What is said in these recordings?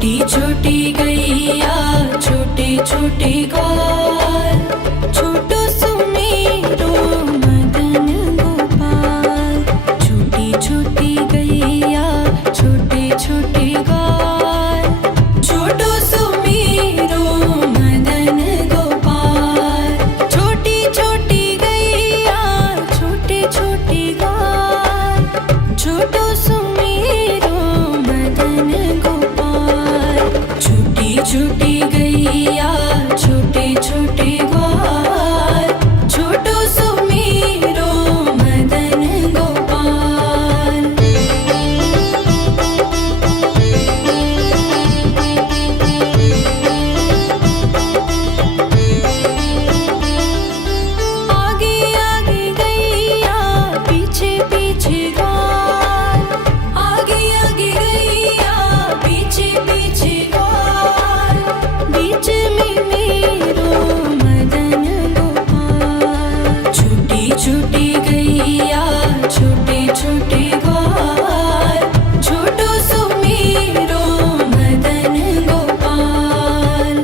छोटी छोटी गैया छोटे छोटे ग्वाल, छोटो सुमेरो मदन गोपाल। छोटी छोटी गैया छोटे छोटे ग्वाल, छोटो सुमेरो मदन गोपाल। छोटी छोटी गैया छोटे छोटे ग्वाल, छोटो सुमेरो मदन गोपाल। छोटी छोटी गैया छोटे छोटे ग्वाल, छोटो सुमेरो मदन गोपाल। आगे आगे गैया पीछे पीछे ग्वाल, आगे आगे गैया पीछे पीछे ग्वाल। बीच में मेरो मदन गोपाल। छोटी छोटी गैया छोटे छोटे ग्वाल, छोटो सुमेरो मदन गोपाल।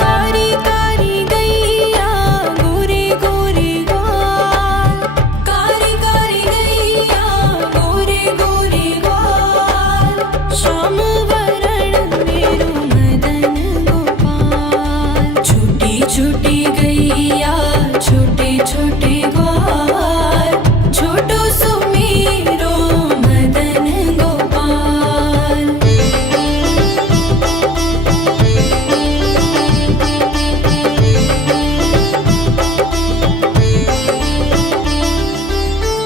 कारी कारी गैया गोरे गोरे ग्वाल, कारी कारी गैया गोरे गोरे ग्वाल। श्याम वरण मेरो मदन गोपाल। छोटी छोटी गैया छोटे छोटे ग्वाल, छोटो सुमेरो मदन गोपाल।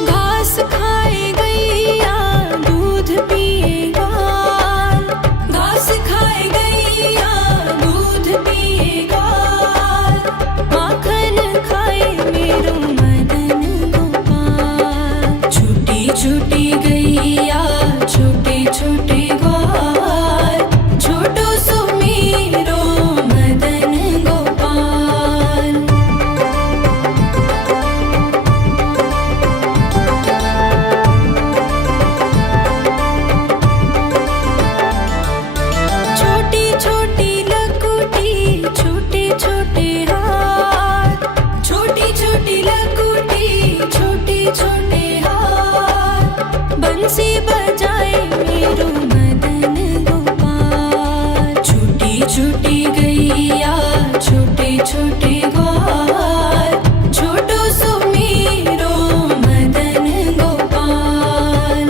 घास खाए गैया दूध पिए ग्वाल, घास खाए गैया दूध पिए ग्वाल। माखन खाए मेरो मदन गोपाल। छोटी छोटी गैया छोटे छोटे ग्वाल, छोटो सुमेरो मदन गोपाल। छोटी छोटी लकुटी छोटे छोटे हाथ, छोटी छोटी लकुटी छोटे छोटे हाथ। बंसी बजाए मेरो मदन गोपाल। छोटी छोटी गैया छोटे छोटे ग्वाल, छोटो सुमेरो मदन गोपाल।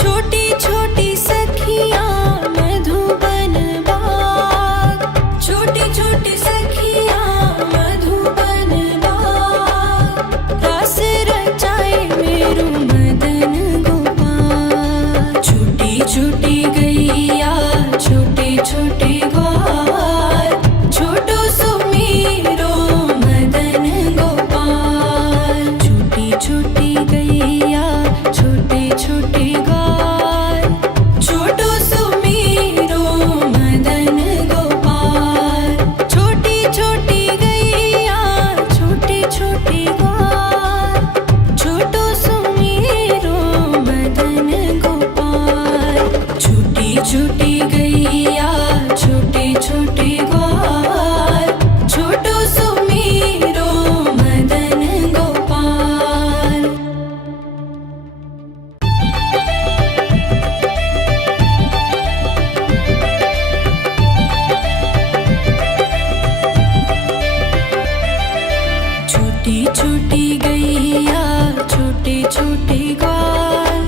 छोटी छोटी सखियाँ मधुबन बाग, छोटी छोटी सखियाँ मधुबन बाग। रास रचाए मेरो मदन गोपाल। छोटी छोटी गैया छोटे छोटे ग्वाल, छोटो सुमेरो मदन गोपाल। छोटी छोटी गैया छोटे छोटे ग्वाल, छोटो सुमेरो मदन गोपाल। छोटी छोटी गैया छोटे छोटे ग्वाल, छोटो सुमेरो मदन गोपाल। छोटी छोटी गैया छोटे छोटे ग्वाल, छोटो सुमेरो मदन गोपाल। छोटी छोटी गैया छोटे छोटे ग्वाल,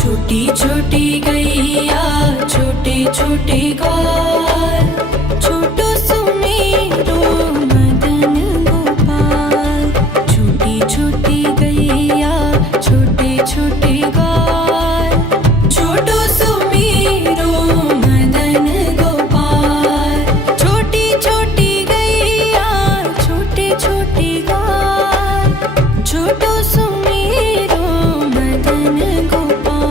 छोटी छोटी गैया छोटे छोटे ग्वाल, छोटो सुमेरो मदन गोपाल। छोटी छोटी गैया छोटे छोटे ग्वाल, छोटो सुमेरो मदन गोपाल। छोटी छोटी गैया छोटे छोटे ग्वाल, छोटो सुमेरो मदन गोपाल।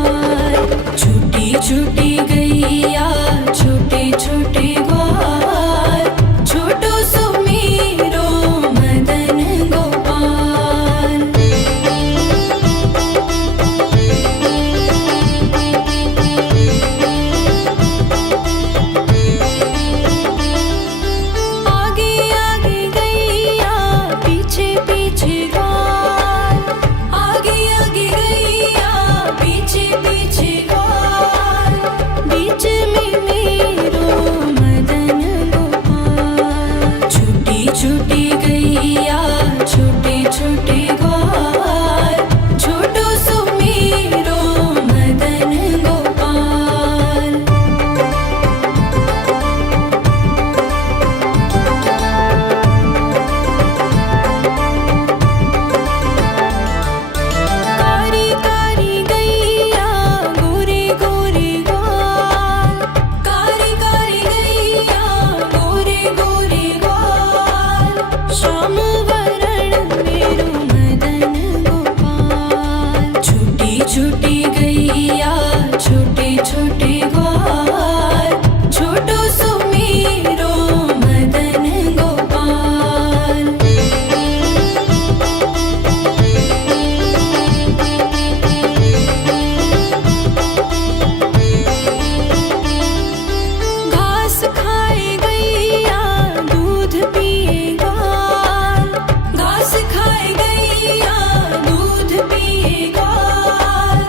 छोटी गैया छोटे छोटे ग्वाल, छोटो सुमेरो मदन गोपाल। घास खाए गैया दूध पिए ग्वाल, घास खाए गैया दूध पिए ग्वाल,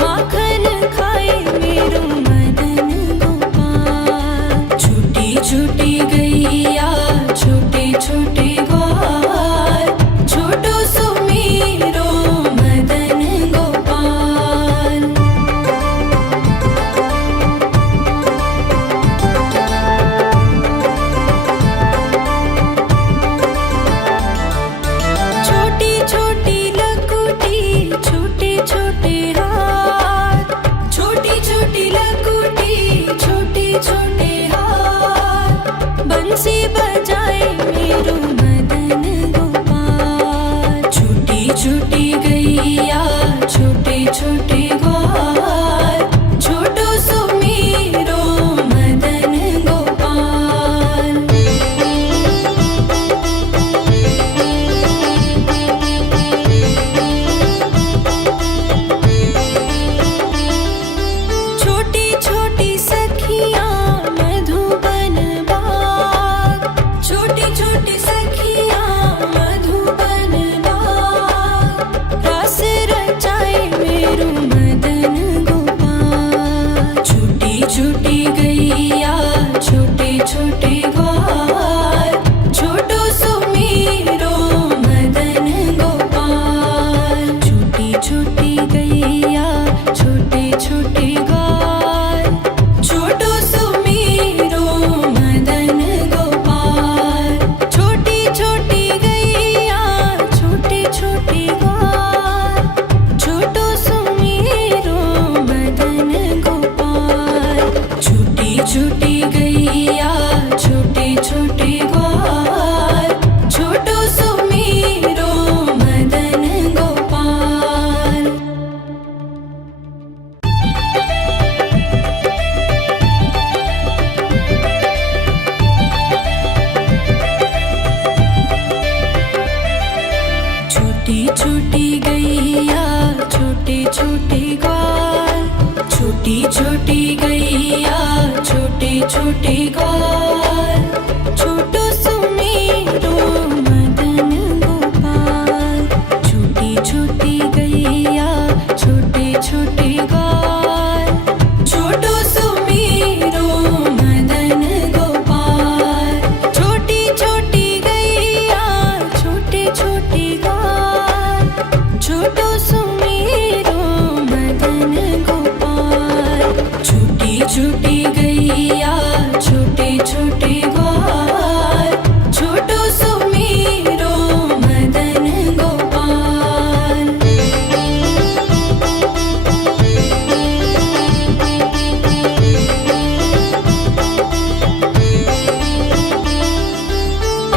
माखन खाए मेरो मदन गोपाल। छोटी छोटी गैया छोटे छोटे ग्वाल, छोटो सुमेरो मदन गोपाल। छोटी छोटी लकुटी छोटे छोटे हाथ, छोटी छोटी लकुटी छोटे छोटे हाथ, बंसी बजाए मेरो मदन गोपाल। छोटी छोटी गैया छोटे छोटे ग्वाल, छोटो सुमेरो मदन गोपाल। छोटी छोटी सखियाँ मधुबन बाग, छोटी छोटी सखियाँ मधुबन बाग, रस रचाए मेरो मदन गोपाल। छोटी छोटी गैया छोटे छोटे ग्वाल, छोटो सुमेरो मदन गोपाल। छोटी छोटी गैया छोटे छोटे ग्वाल, छोटो सुमेरो मदन गोपाल। छोटी छोटी गैया छोटे छोटे ग्वाल, छोटो सुमेरो मदन गोपाल। छोटी छोटी गैया छोटे छोटे ग्वाल, छोटो सुमेरो मदन गोपाल। छोटी छोटी गैया छोटे छोटे ग्वाल, छोटी छोटी गैया छोटे छोटे ग्वाल, छोटो सुमेरो मदन गोपाल। छोटी छोटी गैया छोटे छोटे ग्वाल, छोटो सुमेरो मदन गोपाल। छोटी छोटी गैया छोटे छोटे ग्वाल, छोटो सुमेरो मदन गोपाल। छोटी छोटी गैया छोटे छोटे ग्वाल, छोटो सुमेरो मदन गोपाल।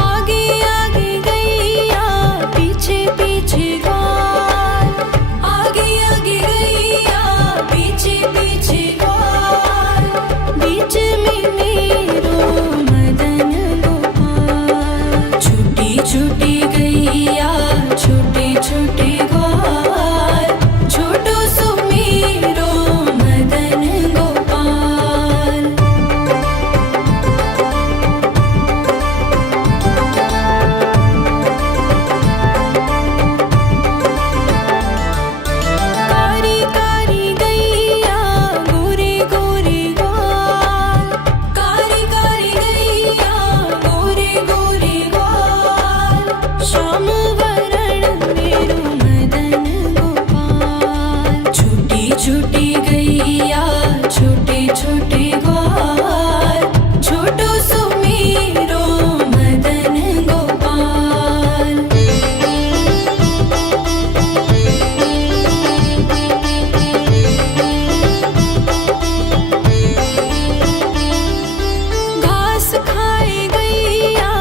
आगे आगे गैया पीछे पीछे ग्वाल, आगे आगे गैया पीछे पीछे ग्वाल, बीच में मेरो मदन गोपाल। छोटी छोटी गैया छोटे छोटे ग्वाल, छोटो सुमेरो मदन गोपाल। कारी कारी गैया गोरे गोरे ग्वाल, कारी कारी गैया गोरे गोरे ग्वाल, श्याम वरण मेरो मदन गोपाल। छोटी छोटी गैया छोटे छोटे ग्वाल, छोटो सुमेरो मदन गोपाल। घास खाए गैया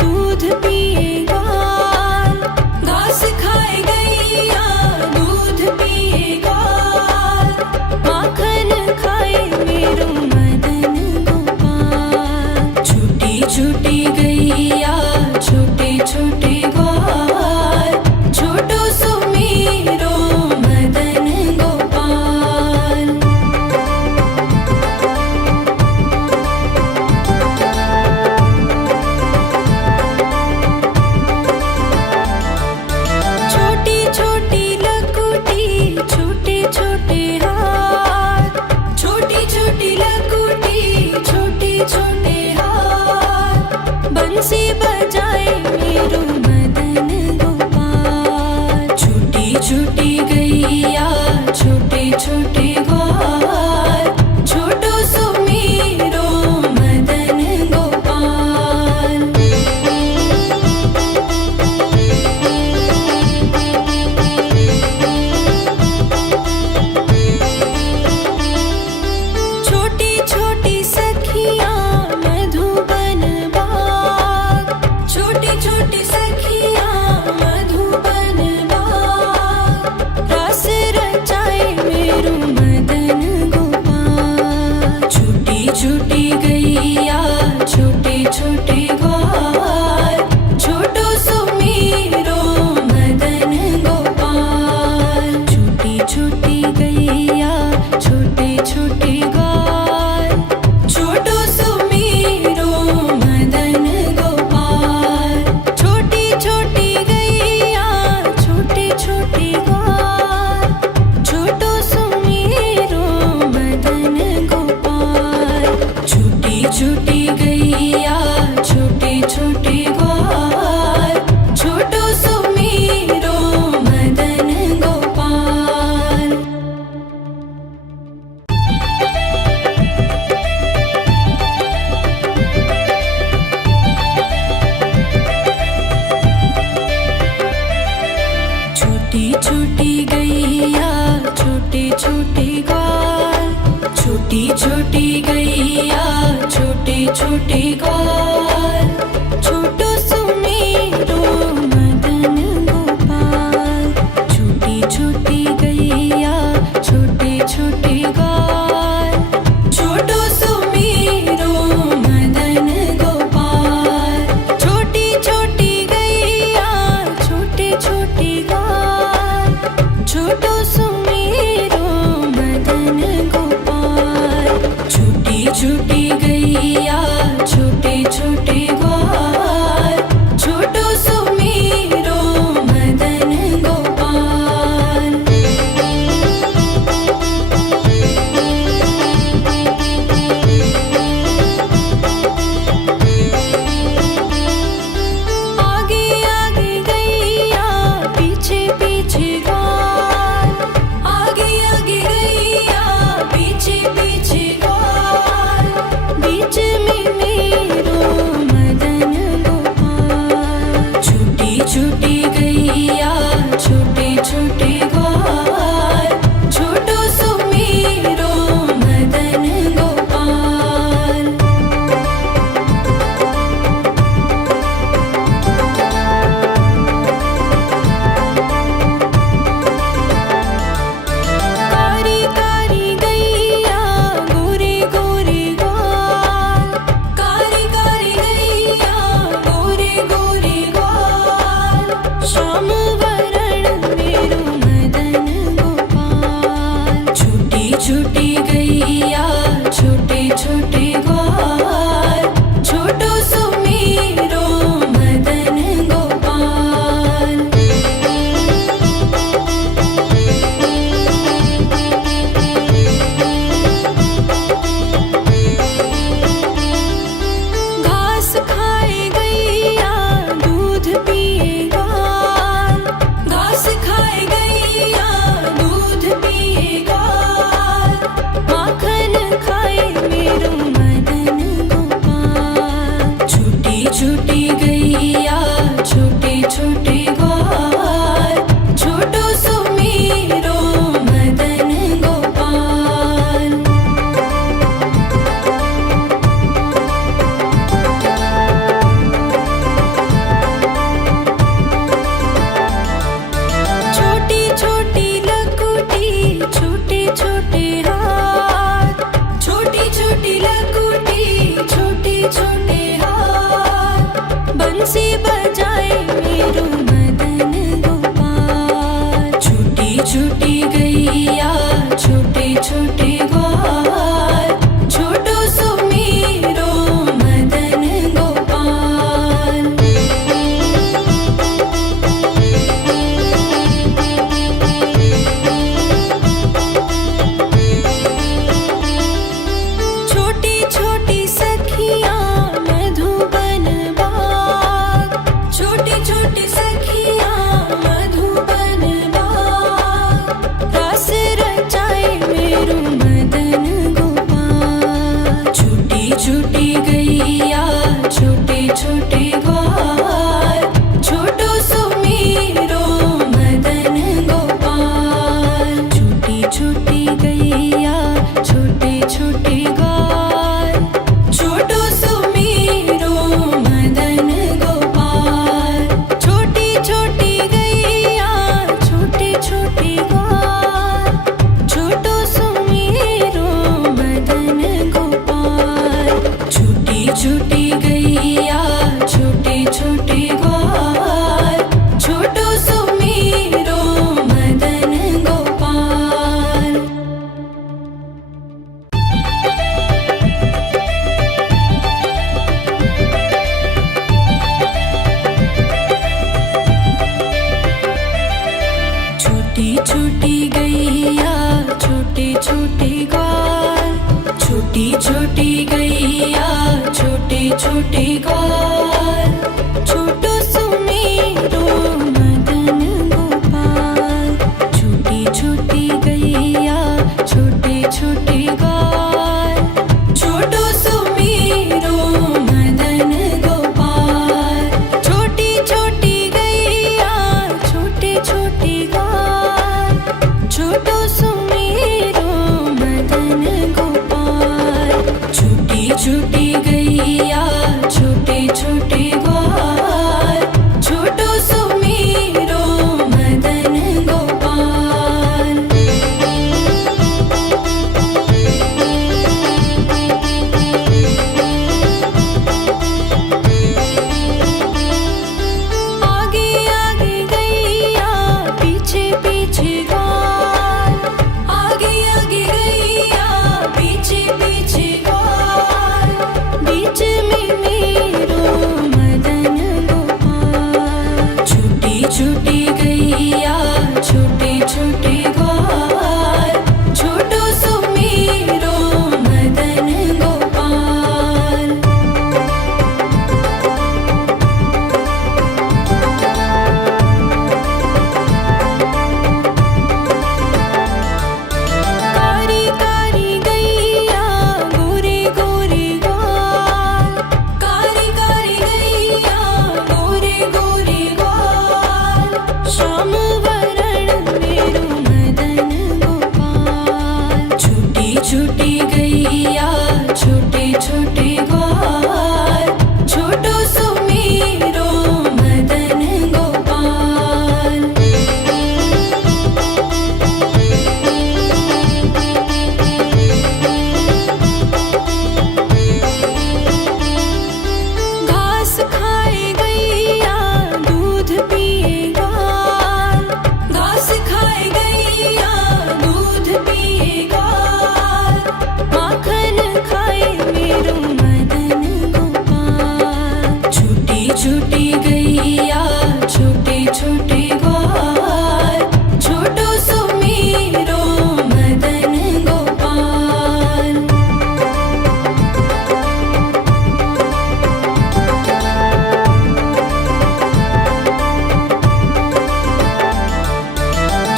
दूध पिए ग्वाल, घास खाए गैया दूध पिए ग्वाल, छोटे ग्वाल, छोटो सुमेरो मदन गोपाल। छोटी छोटी गैया छोटे छोटे ग्वाल, छोटो सुमेरो मदन गोपाल। छोटी छोटी गैया छोटे छोटे ग्वाल, छोटो सुमेरो मदन गोपाल। छोटी छोटी गैया छोटे छोटे ग्वाल, छोटो सुमेरो मदन गोपाल। आगे आगे गैया पीछे पीछे ग्वाल, आगे आगे गैया पीछे पीछे ग्वाल। बीच में मेरो मदन गोपाल। छोटी छोटी गैया छोटे छोटे ग्वाल, छोटो सुमेरो मदन गोपाल। कारी कारी गैया गोरे गोरे ग्वाल, कारी कारी गैया गोरे गोरे ग्वाल। श्याम वरण मेरो मदन गोपाल। छोटी छोटी गैया छोटे छोटे ग्वाल, छोटो सुमेरो मदन गोपाल। घास खाए गैया दूध पिए ग्वाल, घास खाए गैया दूध पिए ग्वाल। माखन खाए मेरो मदन गोपाल। छोटी छोटी गैया छोटे छोटे ग्वाल, छोटो सुमेरो मदन गोपाल। छोटी छोटी लकुटी छोटे छोटे हाथ, छोटी छोटी लकुटी छोटे छोटे हाथ। बंसी बजाए मेरो मदन गोपाल। छोटी छोटी गैया छोटे छोटे ग्वाल, छोटो सुमेरो मदन गोपाल। छोटी छोटी सखियाँ मधुबन बाग, छोटी छोटी सखियाँ मधुबन बाग। रास रचाए मेरो मदन गोपाल। छोटी छोटी गैया छोटे छोटे ग्वाल, छोटो सुमेरो मदन गोपाल। छोटी छोटी गैया छोटे छोटे ग्वाल, छोटो सुमेरो मदन गोपाल। छोटी छोटी गैया छोटे छोटे ग्वाल, छोटो सुमेरो मदन गोपाल। छोटी छोटी गैया छोटे छोटे ग्वाल, छोटो सुमेरो मदन गोपाल। छोटी छोटी गैया छोटे छोटे ग्वाल, छोटी छोटी गैया छोटे छोटे ग्वाल। छोटो सुमेरो मदन गोपाल। छोटी छोटी गैया छोटे छोटे ग्वाल, छोटो सुमेरो मदन गोपाल। छोटी छोटी गैया छोटे छोटे ग्वाल, छोटो सुमेरो मदन गोपाल। छोटी छोटी गैया छोटी गैया छोटे छोटे ग्वाल, छोटो सुमेरो मदन गोपाल। घास खाए गैया दूध पिए ग्वाल, घास खाए गैया दूध पिए ग्वाल, माखन खाए मेरो मदन गोपाल। छोटी छोटी गैया छोटे छोटे ग्वाल, छोटो सुमेरो मदन गोपाल।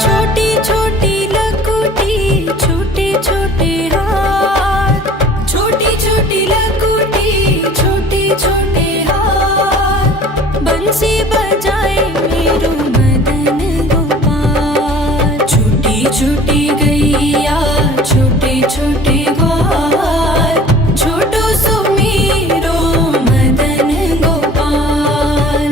छोटी छोटी लकुटी छोटे छोटे हाथ, छोटी छोटी लकुटी छोटे छोटे हाथ, बंसी बजाए मेरो मदन गोपाल। छोटी छोटी गैया छोटे छोटे ग्वाल, छोटो सुमेरो मदन गोपाल।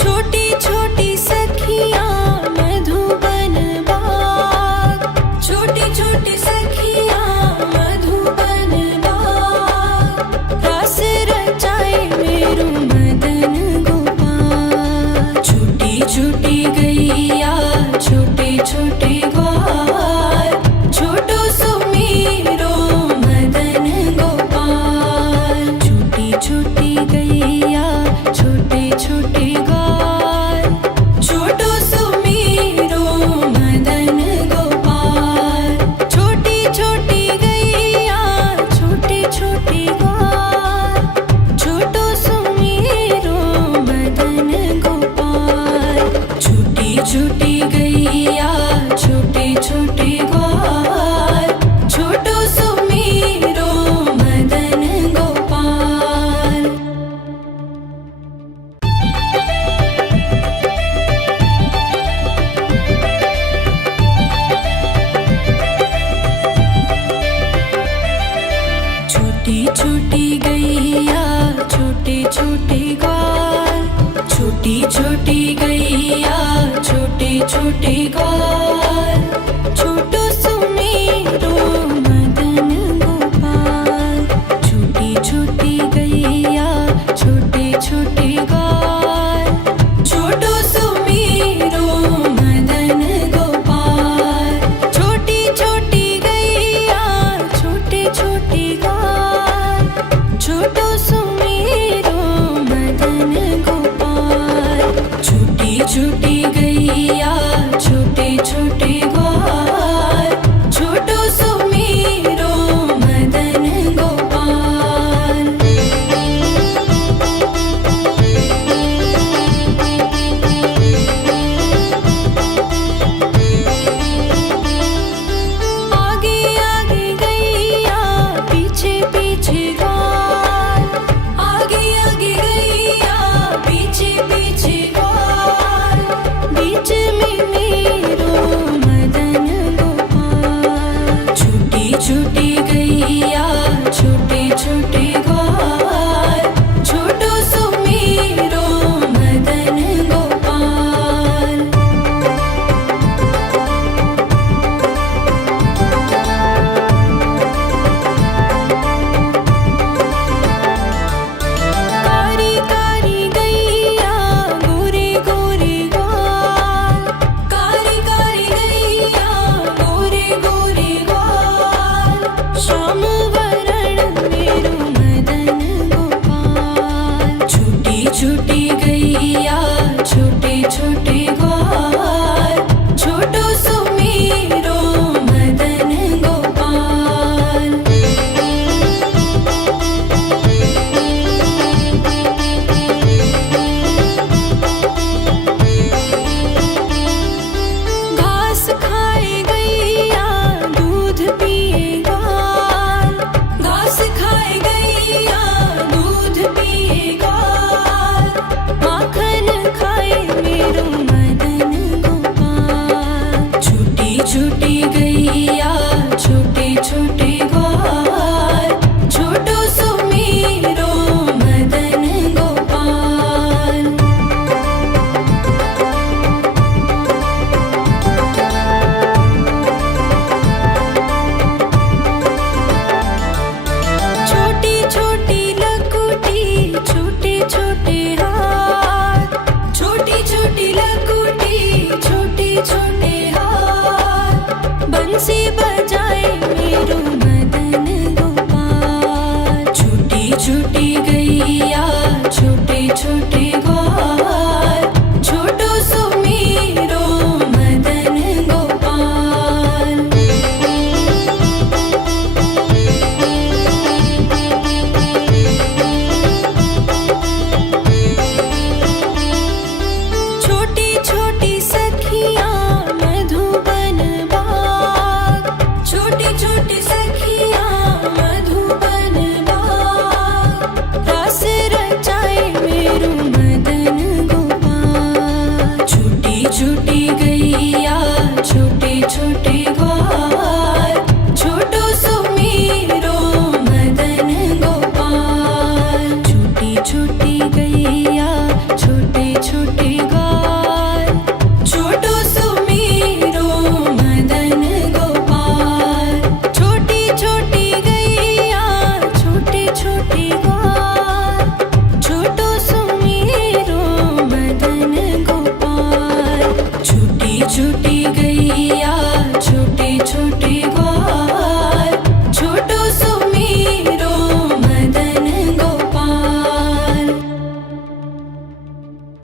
छोटी छोटी सखियाँ मधुबन बाग, छोटी छोटी सखियाँ मधुबन बाग, रस रचाए मेरो मदन गोपाल। छोटी छोटी गैया छोटे छोटे ग्वाल, छोटो सुमेरो मदन गोपाल। छोटी छोटी गैया छोटे छोटे ग्वाल, छोटो सुमेरो मदन गोपाल। छोटी छोटी गैया छोटे छोटे ग्वाल, छोटो सुमेरो मदन गोपाल। छोटी छोटी गैया छोटे छोटे ग्वाल, छोटो सुमेरो मदन गोपाल। छोटी छोटी गैया छोटे छोटे ग्वाल, छोटी छोटी गैया छोटे छोटे ग्वाल,